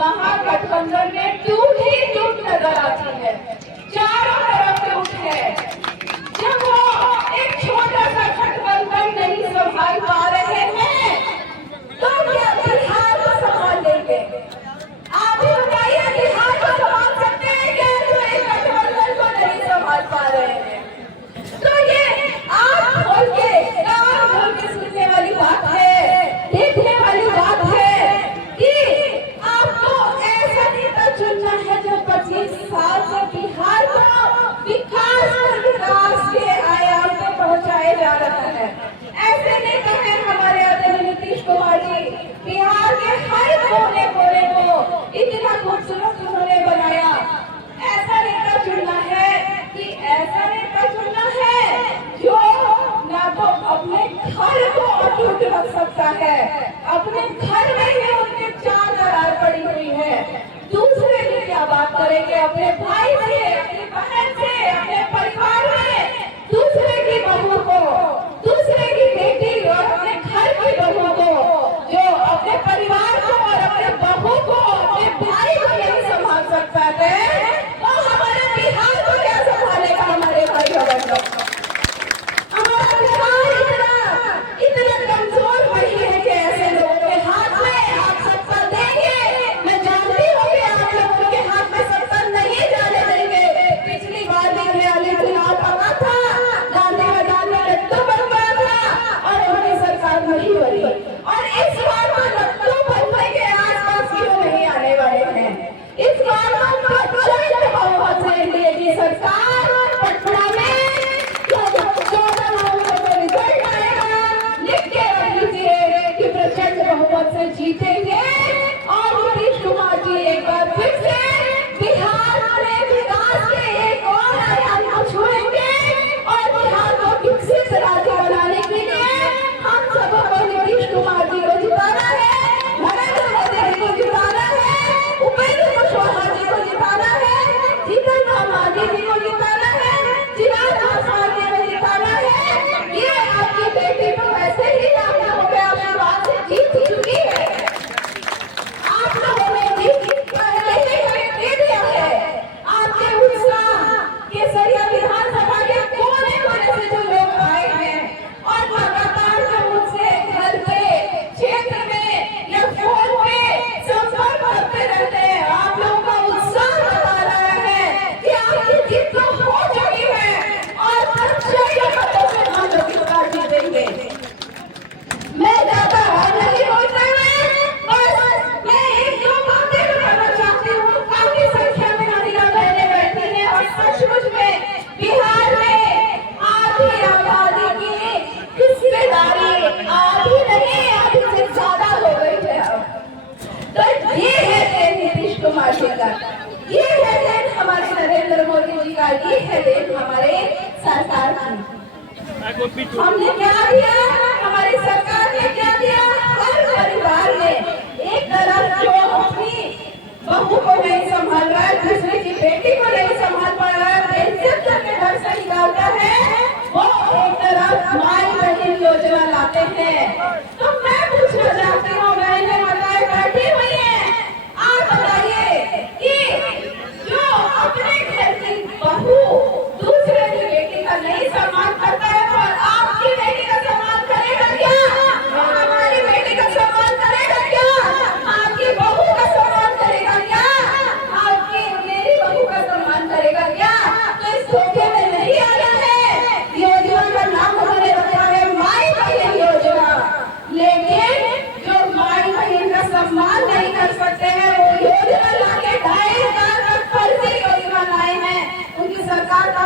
महागठबंधन में टूट ही टूट नजर आती है, चारों तरफ टूट है। जब वो एक छोटा सा गठबंधन नहीं संभाल पा रहे हैं तो क्या बिहार को संभाल लेंगे? आप ही बताइए, बिहार को संभाल सकते हैं क्या जो एक गठबंधन को नहीं संभाल पा रहे हैं? तो ये आँख खोल के कान खोल के सुनने वाली बात है, देखने वाली बात है कि आपको ऐसा नेता चुनना है जो 25 साल से बिहार को विकास के आयाम पे पहुंचाए जा रहा है। ऐसे नेता है हमारे आदरणीय नीतीश कुमार जी। बिहार के हर कोने कोने को इतना खूबसूरत उन्होंने बनाया। ऐसा नेता चुनना है कि ऐसा नेता चुनना है जो ना तो अपने घर को अटूट रख सकता है, अपने घर में ही उनके 4 दरार पड़ी हुई है, दूसरे की क्या बात करेंगे? अपने भाई से, अपनी बहन से, अपने परिवार में दूसरे की बहू को, दूसरे की बेटी और अपने घर की बहू को, जो अपने परिवार को और अपने बहू को, अपने भाई को नहीं संभाल सकता है, तो हमारे बिहार को क्या संभालेगा? हमारे भाई बहनों, हमारा बिहार इतना कमजोर नहीं है कि ऐसे लोगों के हाथ में आप सत्ता देंगे। मैं जानती हूँ कि आप लोगों के हाथ में सत्ता नहीं जाने देंगे। पिछली बार भी हरियाणा चुनाव पका था, गांधी मैदान में लड्डू बनवा था और उनकी सरकार नहीं बनी। और इस बार वो लड्डू बनने के आसपास क्यों नहीं आने वाले हैं? इस बार हम प्रचंड बहुमत से एनडीए की सरकार पटना में 14 नवंबर को रिजल्ट आएगा, लिख के रख लीजिए कि प्रचंड बहुमत से जीतेंगे और नीतीश कुमार जी एक बार फिर से बिहार में विकास के एक और आयाम को छुएंगे और बिहार को विकसित राज्य बनाने के लिए हम सबको नीतीश कुमार जी को जिताना है, नरेंद्र मोदी जी को जिताना है, उपेंद्र कुशवाहा जी को जिताना है, जीतन राम मांझी जी को जिताना है, चिराग पासवान जी को जिताना है। ये आपकी बेटी तो वैसे ही आप लोगों के आशीर्वाद से जीत चुकी है। आप लोगों ने जीत पहले ही हमें दे दिया है। आपके उत्साह केसरिया विधानसभा के कोने कोने से जो लोग आए हैं और लगातार जो मुझसे घर पे, क्षेत्र में या फोन पे संपर्क करते रहते हैं, आप लोगों का उत्साह बता रहा है कि आपकी जीत तो हो चुकी है और प्रचंड मतों से हम लोग इस बार जीतेंगे। मैं ज्यादा और नहीं बोलते हुए बस मैं एक दो बातें बताना चाहती हूँ। काफी संख्या में महिला बहनें बैठी हैं और सचमुच में बिहार में आधी आबादी की हिस्सेदारी आधी नहीं, आधी से ज्यादा हो गई है अब। तो ये है देन नीतीश कुमार जी का, ये है देन हमारे नरेंद्र मोदी जी का, ये है देन हमारे सरकार की। हमने क्या दिया? हमारी सरकार ने क्या दिया? हर परिवार में एक तरफ जो अपनी बहू को नहीं संभाल रहा है, दूसरे की बेटी को नहीं संभाल पा रहा है, पेंशन करके घर से निकालता है, वो एक तरफ माई बहन योजना लाते हैं। तो मैं पूछना चाहती हूँ, मैंने बताया बैठी हुई है, आप बताइए कि जो अपने घर की बहू दूसरे की बेटी का नहीं सम्मान करता है और आपकी बेटी का सम्मान करेगा क्या? हमारी बेटी का सम्मान करेगा क्या? आपकी बहू का सम्मान करेगा क्या? आपकी मेरी बहू का सम्मान करेगा क्या? तो इस धोखे में नहीं आना है। योजना का नाम उन्होंने रखा है माई बहन योजना, लेकिन जो माई बहन का सम्मान नहीं कर सकते हैं वो योजना लाके 2500 का फर्जी योजना लाए हैं। उनकी सरकार का